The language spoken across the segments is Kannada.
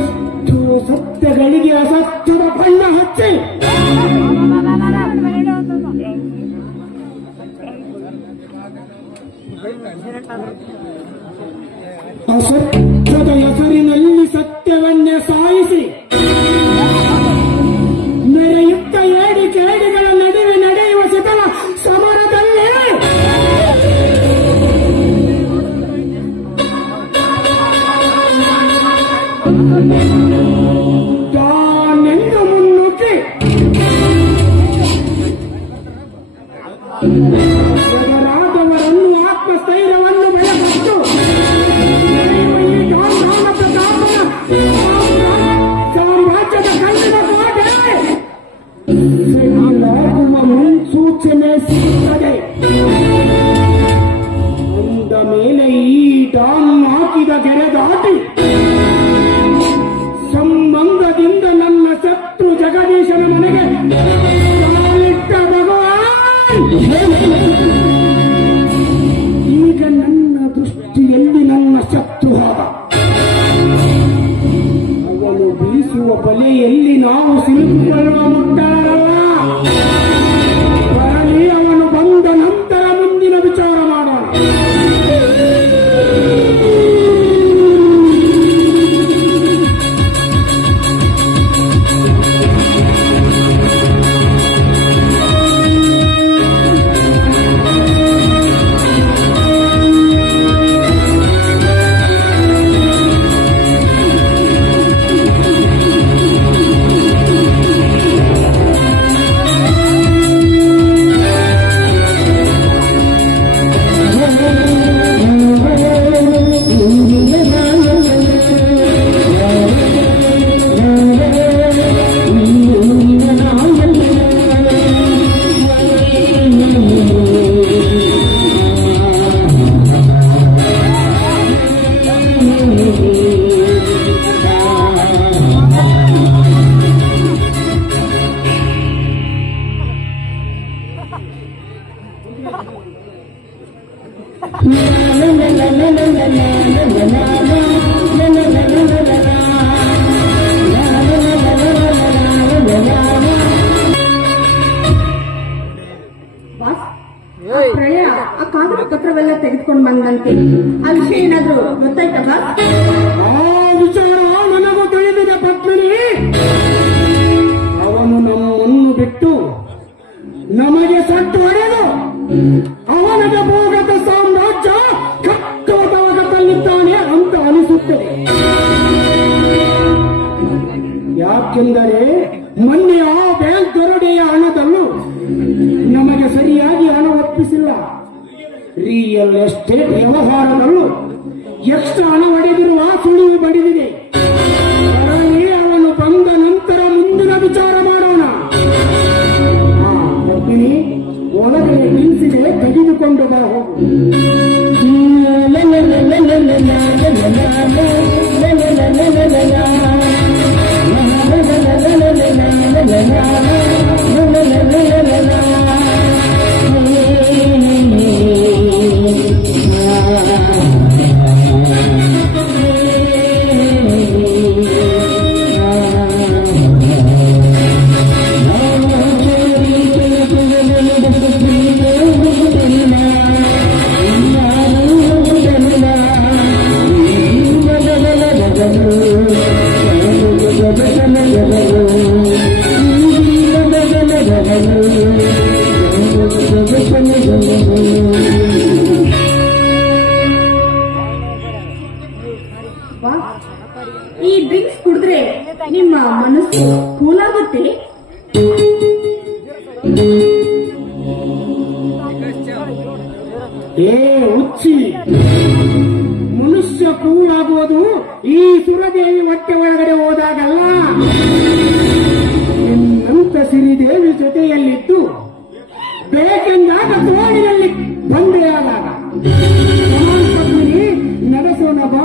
ಎಷ್ಟು ಸತ್ಯಗಳಿಗೆ ಅಸತ್ಯದ ಬಣ್ಣ ಹಚ್ಚಿ ಅಸತ್ಯದ ಹೆಸರಿನಲ್ಲಿ ಸತ್ಯವನ್ನೇ ಸಾಯಿಸಿ ನೆರೆಯುತ್ತ ಏಡಿಕೇಡಿಗಳ ನಡುವೆ ನಡೆಯುವ ಸಕಲ ಸಮರದಲ್ಲಿ ತಾನೆಂದು ಮುನ್ನುಗ್ಗಿ ಎದುರಾದವರನ್ನು ಆತ್ಮಸ್ಥೈರ್ಯವನ್ನು ಬೆಳೆಸಿಟ್ಟು ಸಾಮ್ರಾಜ್ಯದ ಕಣ್ಣಿನ ಕೋಟೆ ಸರಿಯಾಗುವ ಮುನ್ಸೂಚನೆ ಸಿಗುತ್ತದೆ. ಅಂದ ಮೇಲೆ ಈ ಡಾನ್ ಹಾಕಿದ ಗೆರೆ ದಾಟಿ ಸಂಬಂಧದಿಂದ ನನ್ನ ಶತ್ರು ಜಗದೀಶನ ಮನೆಗೆ ಕಾಲಿಟ್ಟ ಭಗವಾನ್ ಈಗ ನನ್ನ ದೃಷ್ಟಿಯಲ್ಲಿ ನನ್ನ ಶತ್ರು ಹೋದ. ಅವನು ಬೀಸುವ ಬಲೆಯಲ್ಲಿ ನಾವು ಸಿಲುಕಿಕೊಳ್ಳುವ ಮುಟ್ಟಾರಲ್ಲ. ಬರಲಿ, ಅವನು ಬಂದ ನಂತರ ಮುಂದಿನ ವಿಚಾರ ಮಾಡೋಣ. ಪ್ರಳಯ ಆ ಕಾಗದ ಪತ್ರವೆಲ್ಲ ತೆಗೆದುಕೊಂಡು ಬಂದಂತೆ ಆ ವಿಷಯ ಏನಾದ್ರೂ ಗೊತ್ತಾಯ್ತಾ ಬಾಸ್? ಆ ವಿಚಾರ ನನಗೂ ತಿಳಿದಿದೆ ಪತ್ನಿ. ಅವನು ನಮ್ಮನ್ನು ಬಿಟ್ಟು ನಮಗೆ ಸಟ್ಟು ಹೊಡೆದು ಅವನದ ಭೋಗದ ಸಾಮ್ರಾಜ್ಯ ಕಟ್ಟೋದವಾಗಿದ್ದಾನೆ ಅಂತ ಅನಿಸುತ್ತದೆ. ಯಾಕೆಂದರೆ ಮೊನ್ನೆ ಆ ಬ್ಯಾಂಕ್ ದರೋಡೆಯ ಹಣದಲ್ಲೂ ನಮಗೆ ಸರಿಯಾಗಿ ಹಣ ಒಪ್ಪಿಸಿಲ್ಲ. ರಿಯಲ್ ಎಸ್ಟೇಟ್ ವ್ಯವಹಾರದಲ್ಲೂ ಎಷ್ಟು ಹಣ ಹೊಡೆದಿರುವ ಸುಳಿವು ಬಡಿದಿದೆ. ಅವನು ಬಂದ ನಂತರ ಮುಂದಿನ ವಿಚಾರ ಮಾಡೋಣ. ಪತ್ನಿ, ಒಳಗಡೆ ನಿಲ್ಲಿಸಿದೆ, ತೆಗೆದುಕೊಂಡು ಬಾ ಹೋಗು. ಈ ಡ್ರಿಂಕ್ಸ್ ಕುಡಿದ್ರೆ ನಿಮ್ಮ ಮನಸ್ಸು ಕೂಲ್ ಆಗುತ್ತೆ. ಹುಚ್ಚಿ, ಮನುಷ್ಯ ಕೂಲಾಗುವುದು ಈ ಸುರದೇವಿ ಹೊಟ್ಟೆ ಒಳಗಡೆ ಹೋದಾಗಲ್ಲ, ನಿನ್ನಂತ ಸಿರಿದೇವಿ ಜೊತೆಯಲ್ಲಿದ್ದು ಬೇಕೆಂದಾಗ ತೋಳಿನಲ್ಲಿ ಬಂದೆಯಾದಾಗ ನಡೆಸೋಣ ಬಾ.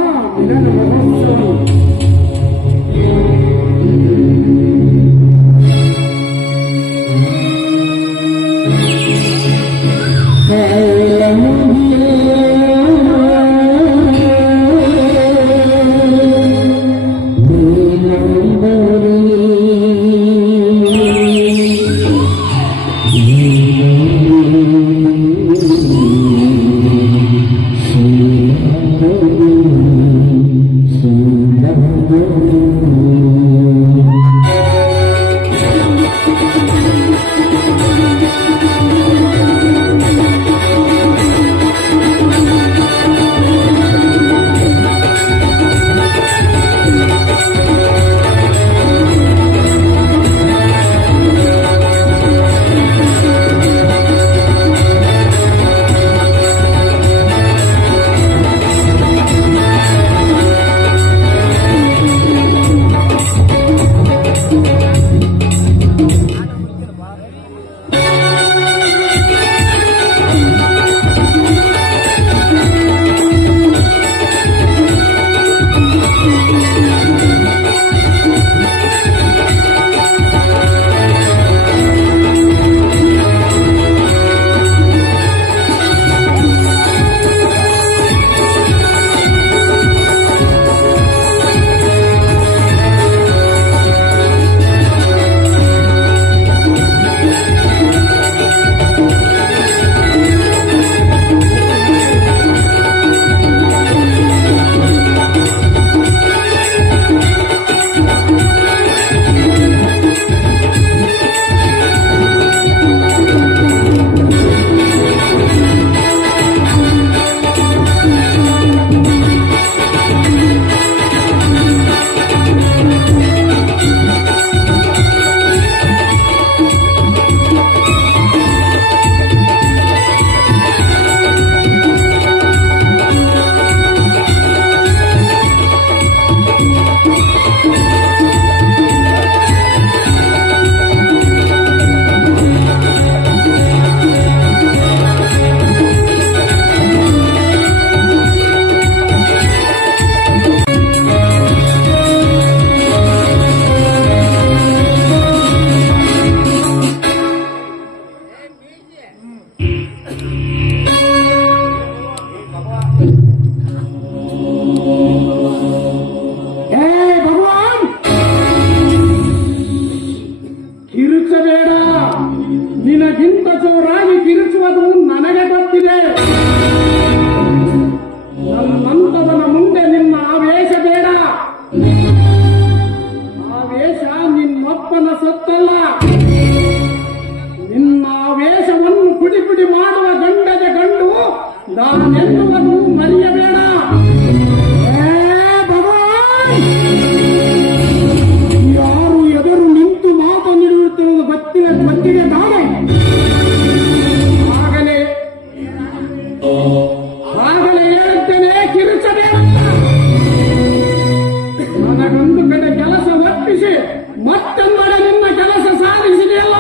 ಏ ಭಗವಾನ್, ಕಿರುಚಬೇಡ. ನಿನಗಿಂತ ಜೋರಾಗಿ ಕಿರುಚುವುದು ನನಗೆ ಗೊತ್ತಿದೆ. ನನ್ನಂತವನ ಮುಂದೆ ನಿನ್ನ ಆವೇಶ ಬೇಡ. ಆವೇಶ ನಿನ್ನೊಪ್ಪನ ಸೊತ್ತಲ್ಲ. ನಿನ್ನ ಆವೇಶವನ್ನು ಪುಡಿ ಪುಡಿ ಮಾಡುವ ಗಂಡದ ಗಂಡು ನಾನೆನ್ನುವುದು ಮರೆಯಬೇಡ. ಭಗವಾನ್, ಯಾರು ಎದುರು ನಿಂತು ಮಾತನಾಡುತ್ತಿರುವುದು ಗೊತ್ತಿದೆ ತಾನೆ. ಆಗಲೇ ಹೇಳುತ್ತೇನೆ, ಕಿರುಚಬೇಡ. ನನಗೊಂದು ಕಡೆ ಕೆಲಸ ಒಪ್ಪಿಸಿ ಮತ್ತೊಂದೆಡೆ ನಿನ್ನ ಕೆಲಸ ಸಾಧಿಸಿದೆಯಲ್ಲ.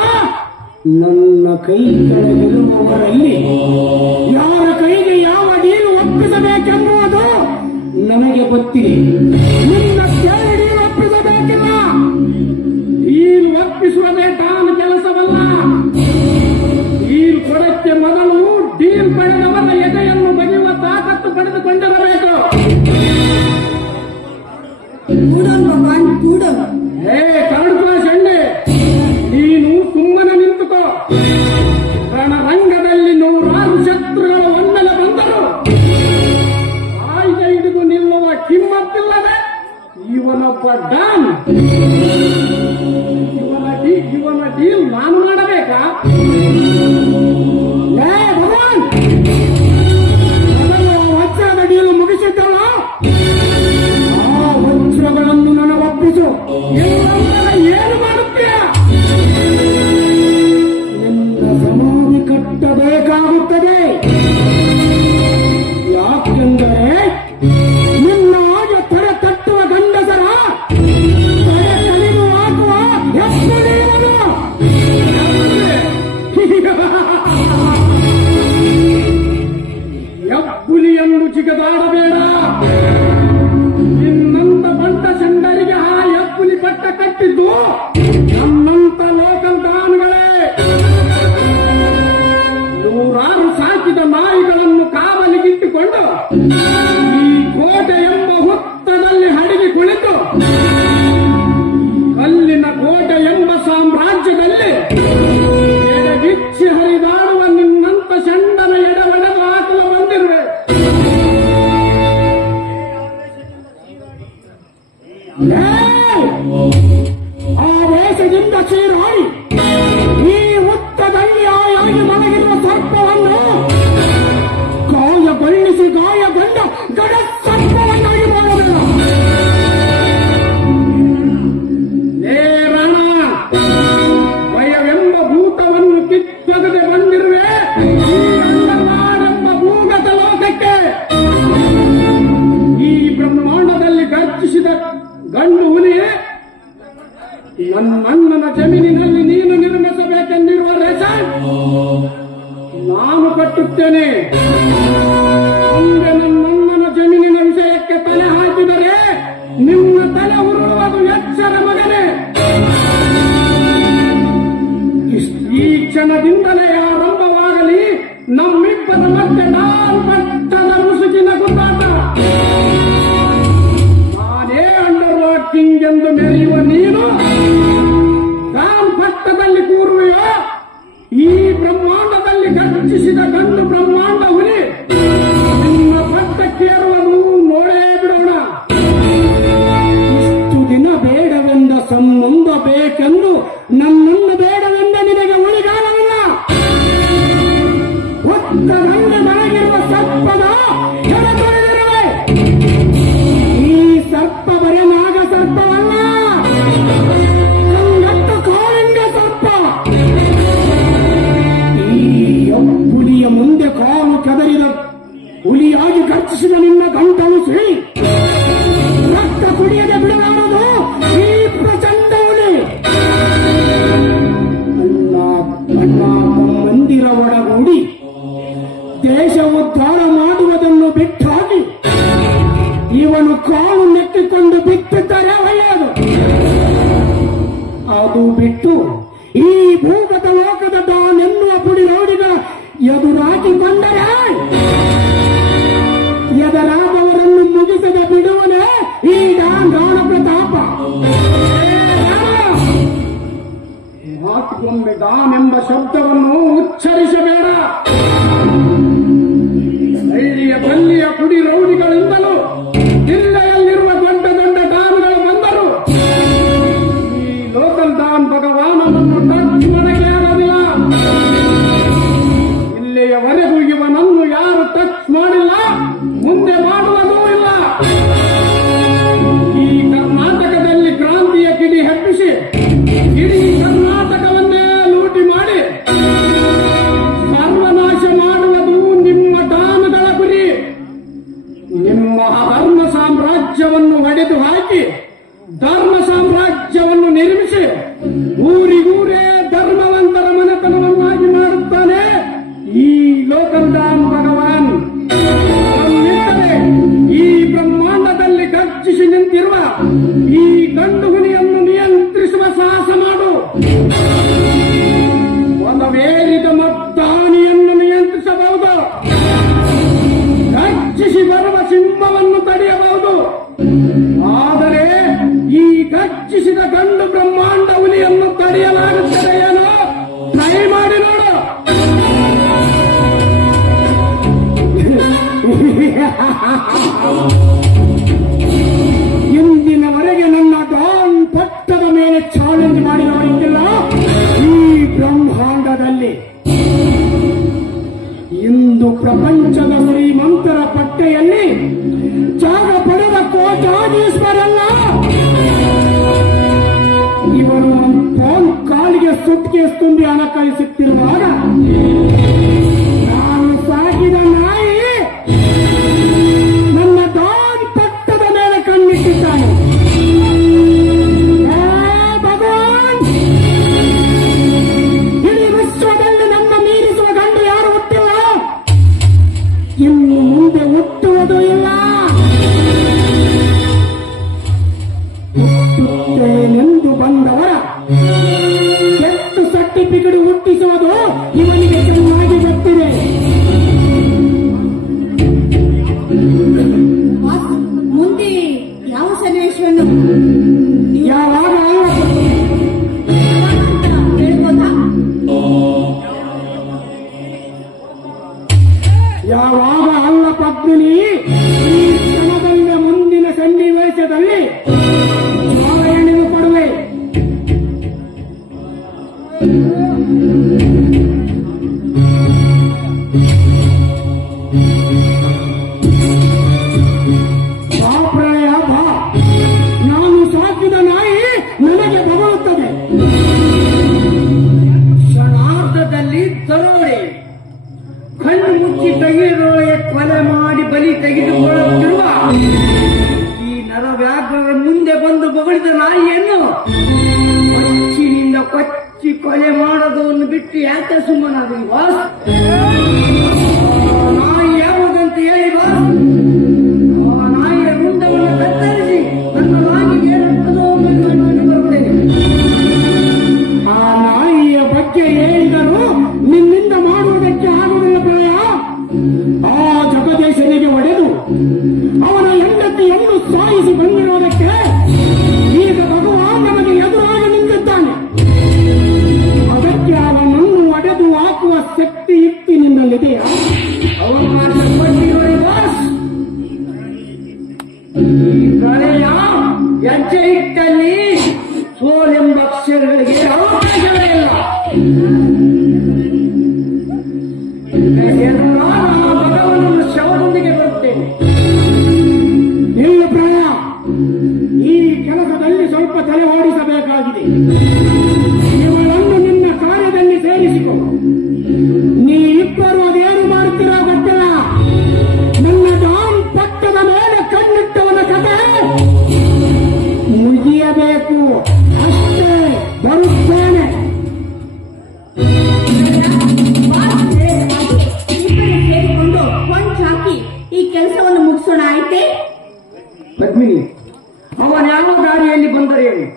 ನನ್ನ ಕೈ ಕೆಳಗಿರುವವರಲ್ಲಿ ಯಾರ ಕೈಗೆ ಯಾವ ಡೀಲು ಒಪ್ಪಿಸಬೇಕೆಂಬುದು ನನಗೆ ಗೊತ್ತಿದೆ. ನಿನ್ನ ಕೇಳಿ ಡೀಲ್ ಒಪ್ಪಿಸಬೇಕಿಲ್ಲ. ಡೀಲ್ ಒಪ್ಪಿಸುವುದೇ ತಾನು ಕೆಲಸವಲ್ಲ. ಡೀಲ್ ಕೊಡಕ್ಕೆ ಮೊದಲು ಡೀಲ್ ಪಡೆದವರ ಎದೆಯನ್ನು ಬಗೆಯುವ ತಾಕತ್ತು ಪಡೆದುಕೊಂಡಿರಬೇಕು. ಕರಡುವ ಸೆಂಡೆ, ನೀನು ಸುಮ್ಮನೆ ನಿಂತುಕೋ. ರಣರಂಗದಲ್ಲಿ ನೂರಾರು ಶತ್ರುಗಳು ಒಮ್ಮೆಲೆ ಬಂದರು. ಆಯ್ದ ಹಿಡಿದು ನಿಲ್ಲುವ ಕಿಮ್ಮತ್ತಿಲ್ಲದೆ ಇವನೊಬ್ಬ ಡಾನ್. ಇವನ ಡೀಲ್ ನಾನು ಮಾಡಬೇಕಾ? ಭಗವಾನ್, ವಜ್ರದ ಡೀಲ್ ಮುಗಿಸಿದ್ದಲ್ಲ, ಆ ವಜ್ರಗಳನ್ನು ನನಗೆ ಒಪ್ಪಿಸು. ಏನು ಮಾಡುತ್ತೀಯ? ನಿನ್ನ ಸಮಾಧಿ ಕಟ್ಟಬೇಕಾಗುತ್ತದೆ. ಯಾಕೆಂದರೆ ನಿನ್ನ ಹಾಗೆ ತಡೆ ತಟ್ಟುವ ಗಂಡಸರ ತಡೆ ಕಲಿದು ಹಾಕುವ ಹೆಪ್ಪುಲಿಯವನು. ಹೆಪ್ಪುಲಿಯನ್ನು ಚಿಗದಾಡಬೇಡ. ನಿನ್ನಂತ ಬಂಟ ಚಂಡರಿಗೆ ಆ ಹೆಪ್ಪುಲಿ ಪಟ್ಟ ಕಟ್ಟಿದ್ದು ನನ್ನಂತ ಲೋಕಲ್ ದಾನಗಳೇ. ನೂರಾರು ಸಾಕಿದ ನಾಯಿಗಳನ್ನು ಕಾವಲಿಗಿಟ್ಟುಕೊಂಡು ಈ ಕೋಟೆ ಎಂಬ ಹುತ್ತದಲ್ಲಿ ಹಡಗಿ ಕುಳಿತು ಕಲ್ಲಿನ ಕೋಟೆ ಎಂಬ ಸಾಮ್ರಾಜ್ಯದಲ್ಲಿ ಎಡೆಬಿಚ್ಚಿ ಹರಿದಾಡುವ ನಿನ್ನಂತ ಚಂಡನ ಎಡಬಡೆದು ಹಾಕಲು ಬಂದಿರುವೆ. ಆವೇಶದಿಂದ ಚೀರಾಡಿ ಈ ಹುತ್ತದಲ್ಲಿ ಆಯಾಗಿ ಮಲಗಿರುವ ಸರ್ಪವನ್ನು ಗಾಯಗೊಳಿಸಿ ಗಾಯಗೊಂಡ ಗಡ ಸರ್ಪವನ್ನಾಗಿ ಮಾಡಬೇಡ. ರಣ, ಭಯವೆಂಬ ಭೂತವನ್ನು ಕಿತ್ತಗದೆ ಬಂದಿರುವೆ ಈ ಅಂಡಮಾನೆಂಬ ಭೂಗತ ಲೋಕಕ್ಕೆ. ಈ ಬ್ರಹ್ಮಾಂಡದಲ್ಲಿ ಗರ್ಜಿಸಿದ ಗಂಡು ಹುಲಿ ನನ್ನಣ್ಣನ ಜಮೀನಿನಲ್ಲಿ ನೀನು ನಿರ್ಮಿಸಬೇಕೆಂದಿರುವ ರೆಸಾರ್ಟ್ ನಾನು ಕಟ್ಟುತ್ತೇನೆ. ಮುಂದೆ ನನ್ನಣ್ಣನ ಜಮೀನಿನ ವಿಷಯಕ್ಕೆ ತಲೆ ಹಾಕಿದರೆ ನಿಮ್ಮ ತಲೆ ಉರುಳುವುದು ಎಚ್ಚರ ಮಗನೇ. ಈ ಕ್ಷಣದಿಂದಲೇ ಆರಂಭವಾಗಲಿ ನಮ್ಮಿಬ್ಬರ ಮಧ್ಯೆ ನಾಲ್ಪಟ್ಟದ ಮುಸುಕಿನ ಗುದ್ದಾಟ. ನಾನೇ ಅಂಡರ್ ವರ್ಲ್ಡ್ ಕಿಂಗ್ ಎಂದು ಮೆರೆಯುವ ನೀನು ಪಟ್ಟದಲ್ಲಿ ಕೂರುವೆಯೋ? ಈ ಬ್ರಹ್ಮಾಂಡದಲ್ಲಿ ಗರ್ಜಿಸಿದ ಗಂಡು ಬ್ರಹ್ಮಾಂಡ ಹುಲಿ ನಿನ್ನ ಪಟ್ಟಕ್ಕೇರುವುದು ನೋಡೇ ಬಿಡೋಣ. ಇಷ್ಟು ದಿನ ಬೇಡವೆಂದ ಸಂಬಂಧ ಬೇಕೆಂದು ನನ್ನನ್ನು ಬೇಡವೆಂದ ನಿನಗೆ ಉಳಿಗಾಲವಿಲ್ಲ. ಒತ್ತನಲ್ಲಿ ಮಲಗಿರುವ ಸರ್ಪದ ಕೆಳತೊರೆದಿರುವೆ. ಈ ಸರ್ಪ ಬರೀ ನಾಗ ಸರ್ಪವಲ್ಲ, ಕಂಗಟ್ಟು ಕಾಳಿಂಗ ಸರ್ಪ. ಈ ಹುಲಿಯ ಮುಂದೆ ಕಾಲು ಕೆದರಿದ ಹುಲಿಯಾಗಿ ಗರ್ಜಿಸಿದ ನಿನ್ನ ಗಂಟಲು ಸಿಳಿ ರಕ್ತ ಕುಡಿಯದೆ ಬಿಡಲಾರದು ಈ ಪ್ರಚಂಡ ಹುಲಿ. ಅಣ್ಣ ಮಂದಿರ ಒಳಗೂಡಿ ದೇಶ ಉದ್ಧಾರ ಮಾಡುವುದನ್ನು ಬಿಟ್ಟಾಗಿ ಇವನು ಕಾಲು ನೆಕ್ಕಿಕೊಂಡು ಬಿಟ್ಟಿದ್ದರೆ ಒಳ್ಳೆಯದು. ಅದು ಬಿಟ್ಟು ಈ ಭೂಗತ ಲೋಕದ ದಾನೆನ್ನುವ ಪುಡಿ ರೌಡಿಗ ಎದುರಾಕಿಕೊಂಡರೆ ಎದರಾದವರನ್ನು ಮುಗಿಸದ ಬಿಡುವನೇ ಈ ದಾನ್ ಮಾತಿಗೊಮ್ಮೆ ಡಾನ್ ಎಂಬ ಶಬ್ದವನ್ನು ಉಚ್ಚರಿಸಬೇಡ. ಹಳ್ಳಿಯ ಬಲ್ಲಿಯ ಕುಡಿ ರೌಡಿಗಳಿಂದಲೂ ಜಿಲ್ಲೆಯಲ್ಲಿರುವ ದೊಡ್ಡ ದೊಡ್ಡ ಡಾನ್ಗಳು ಬಂದರು. ಈ ಲೋಕಲ್ ಡಾನ್ ಭಗವಾನನನ್ನು ಟಚ್ ಮಾಡಕ್ಕೆ ಆಗೋದಿಲ್ಲ. ಇಲ್ಲಿಯವರೆಗೂ ಇವನನ್ನು ಯಾರು ಟಚ್ ಮಾಡಿಲ್ಲ, ಮುಂದೆ ಮಾಡುವುದೂ ಇಲ್ಲ. ಈ ಕರ್ನಾಟಕದಲ್ಲಿ ಕ್ರಾಂತಿಯ ಕಿಡಿ ಹೆಪ್ಪಿಸಿ ಇಡೀ ಕರ್ನಾಟಕವನ್ನೇ ಲೂಟಿ ಮಾಡಿ ಸರ್ವನಾಶ ಮಾಡುವುದು ನಿಮ್ಮ ಡಾನ್ಗಳ ಗುರಿ. ನಿಮ್ಮ ಧರ್ಮ ಸಾಮ್ರಾಜ್ಯವನ್ನು ಒಡೆದು ಹಾಕಿ ಧರ್ಮ ಸಾಮ್ರಾಜ್ಯವನ್ನು ನಿರ್ಮಿಸಿ ಊರಿಗೂರೇ ಧರ್ಮವಂತರ ಮನೆತನವನ್ನಾಗಿ ಮಾಡುತ್ತಾನೆ ಈ ಲೋಕಲ್ ಡಾನ್ ಭಗವಾನ್. ಈ ಬ್ರಹ್ಮಾಂಡದಲ್ಲಿ ಗರ್ಜಿಸಿ ನಿಂತಿರುವ ಈ ಗಂಡು ಹುಲಿಯನ್ನು ನಿಯಂತ್ರಿಸುವ ಸಾಹಸ ಮಾಡು. ಒಂದವೇರಿದ ಮದ್ದಾನಿಯನ್ನು ನಿಯಂತ್ರಿಸಬಹುದು, ಗರ್ಜಿಸಿ ಬರುವ ಸಿಂಹವನ್ನು ತಡೆಯಬಹುದು. ಆದರೆ ಈ ಗರ್ಜಿಸಿದ ಗಂಡು ಬ್ರಹ್ಮಾಂಡ ಹುಲಿಯನ್ನು ತಡೆಯಲಾಗುತ್ತದೆ ಏನೋ ಟ್ರೈ ಮಾಡಿ ನೋಡು. ಇಂದಿನವರೆಗೆ ನನ್ನ ಡಾನ್ ಪಟ್ಟದ ಮೇಲೆ ಚಾಲೆಂಜ್ ಮಾಡಿದವರಿಗಿಲ್ಲ ಈ ಬ್ರಹ್ಮಾಂಡದಲ್ಲಿ. ಇಂದು ಪ್ರಪಂಚದ ಶ್ರೀಮಂತರ ಪಟ್ಟೆಯಲ್ಲಿ ಜಾಗ ಪಡೆದ ಕೋಟ್ಯಾಧೀಶ್ವರಲ್ಲ ಇವರು ಫೋನ್ ಕಾಲಿಗೆ ಸುಟ್ಕೇಸ್ ತುಂಬಿ ಹಣ ಕಳಿಸುತ್ತಿರುವಾಗ ನಾನು ಸಾಕಿದ ನಾಯಿ ನನ್ನ ಡಾನ್ ಪಟ್ಟದ ಮೇಲೆ ಕಣ್ಣಿಟ್ಟಿದ್ದಾನೆ. ಭಗವಾನ್, ಇಡೀ ವಿಶ್ವದಲ್ಲಿ ನನ್ನ ಮೀರಿಸುವ ಗಂಡು ಯಾರು ಹುಟ್ಟಿಲ್ಲ, ಇನ್ನು ಮುಂದೆ ಹುಟ್ಟುವುದೂ ಇಲ್ಲ. ಹುಟ್ಟುತ್ತೇನೆಂದು ಬಂದವರ ಕೆಟ್ಟು ಸರ್ಟಿಫಿಕೇಟ್ ಹುಟ್ಟಿಸುವುದು ಇವನಿಗೆ ಚೆನ್ನಾಗಿ ಗೊತ್ತಿದೆ. ಮುಂದೆ ಯಾವ ಸನ್ನಿವೇಶವನ್ನು ಯಾವಾಗ ಹೇಳ್ಬೋದಾ? ಯಾವಾಗ ಅಲ್ಲ ಪದ್ಮಿನಿ, ಈ ಕ್ಷಣದಲ್ಲೇ ಮುಂದಿನ ಸನ್ನಿವೇಶದಲ್ಲಿ ಎಣ್ಣೆಗೆ ಕೊಡುವೆ. ಪ್ರಳಯ ಬಾ, ನಾನು ಸಾಕಿದ ನಾಯಿ ನನಗೆ ಬಗಳುತ್ತದೆ. ಕ್ಷಣಾರ್ಧದಲ್ಲಿ ದರೋಡೆ, ಕಣ್ಣು ಮುಚ್ಚಿ ತೆಗೆಯುವುದರೊಳಗೆ ಕೊಲೆ ಮಾಡಿ ಬಲಿ ತೆಗೆದುಕೊಳ್ಳುತ್ತಿರುವ ಈ ನರವ್ಯಾಘ್ರರ ಮುಂದೆ ಬಂದು ಬಗಳಿದ ನಾಯಿಯನ್ನು ಕೊಚ್ಚಿನಿಂದ ಕೊಚ್ಚಿ ಕೊಲೆ ಮಾಡೋದನ್ನು ಬಿಟ್ಟು ಯಾಕೆ ಸುಮ್ಮನಾಗಿ ಬಾಸ್? ನಾಯಿ ಯಾವುದಂತ ಹೇಳಿ ಬಾಸ್. ಆ ನಾಯಿಯ ರುಂಡವನ್ನು ಕತ್ತರಿಸಿ ನನ್ನ ನಾಯಿಗೆ ಏನಾಗ್ತದೋ ಬರುತ್ತೇನೆ. ಆ ನಾಯಿಯ ಬಗ್ಗೆ ಹೇಳಿದರೂ ನಿನ್ನಿಂದ ಮಾಡುವುದಕ್ಕೆ ಆಗುವುದಿಲ್ಲ ಪ್ರಳಯ. ಆ ಜಗದೀಶನಿಗೆ ಒಡೆದು ಅವನ ಹೆಂಡತಿಯನ್ನು ಸಾಯಿಸಿ ಬಂದಿರುವುದಕ್ಕೆ ಈಗ ಭಗವಾನ್ ನಮಗೆ ಎದುರಾಗಿ ನಿಂತಿದ್ದಾನೆ. ಅದಕ್ಕೆ ಅವನನ್ನು ಒಡೆದು ಹಾಕುವ ಶಕ್ತಿ ಯುಕ್ತಿ ನಿನ್ನಲ್ಲಿದೆಯಾ? ಅವನು ಮಾಡಿಕೊಳ್ಳಿ ಬಾಸ್. ಈ ಪ್ರಳಯ ಹೆಜ್ಜೆ ಇಟ್ಟಲ್ಲಿ ಸೋಲೆಂಬ ಅಕ್ಷರಗಳಿಗೆ ಅವಕಾಶವೇ ಇಲ್ಲ. ಭಗವನನ್ನು ಶವದೊಂದಿಗೆ ಬರುತ್ತೇನೆ. ನಿಲ್ಲ ಪ್ರಾಯ, ಈ ಕೆಲಸದಲ್ಲಿ ಸ್ವಲ್ಪ ತಲೆ ಓಡಿಸಬೇಕಾಗಿದೆ. ಇವಳನ್ನು ನಿನ್ನ ಕಾರ್ಯದಲ್ಲಿ ಸೇರಿಸಿಕೊ. ನೀ ಇಬ್ಬರು ಅದೇನು ಮಾಡುತ್ತೀರೋ ಗೊತ್ತಿಲ್ಲ. ನನ್ನ ಡಾನ್ ಪಟ್ಟದ ಮೇಲೆ ಕಣ್ಣಿಟ್ಟವನ ಕಥೆ ಮುಗಿಯಬೇಕು. ಅಷ್ಟೇ, ಬರುತ್ತೇನೆ. ಸೇರಿಕೊಂಡು ಕೊಂಚ ಹಾಕಿ ಈ ಕೆಲಸವನ್ನು ಮುಗಿಸೋಣ ಆಯ್ತೆ? ಪದ್ಮಿನಿ, ಅವನ್ಯಾವ ದಾರಿಯಲ್ಲಿ ಬಂದರೇನು?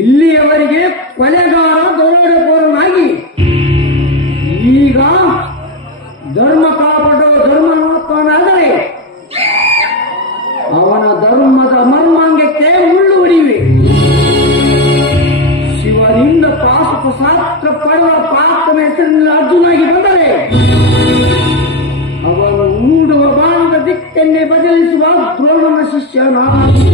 ಇಲ್ಲಿಯವರೆಗೆ ಕೊಲೆಗಾರ ದರೋಡೆಕೋರನಾಗಿ ಈಗ ಧರ್ಮ ಕಾಪಾಡೋ ಧರ್ಮನಾಥನಾದರೆ ಅವನ ಧರ್ಮದ ಮರ್ಮಾಂಗಕ್ಕೆ ಮುಳ್ಳು ಹೊಡಿವೆ. ಶಿವನಿಂದ ಪಾಶುಪಸಾರ ಮನುಷ್ಯನಾಗಿ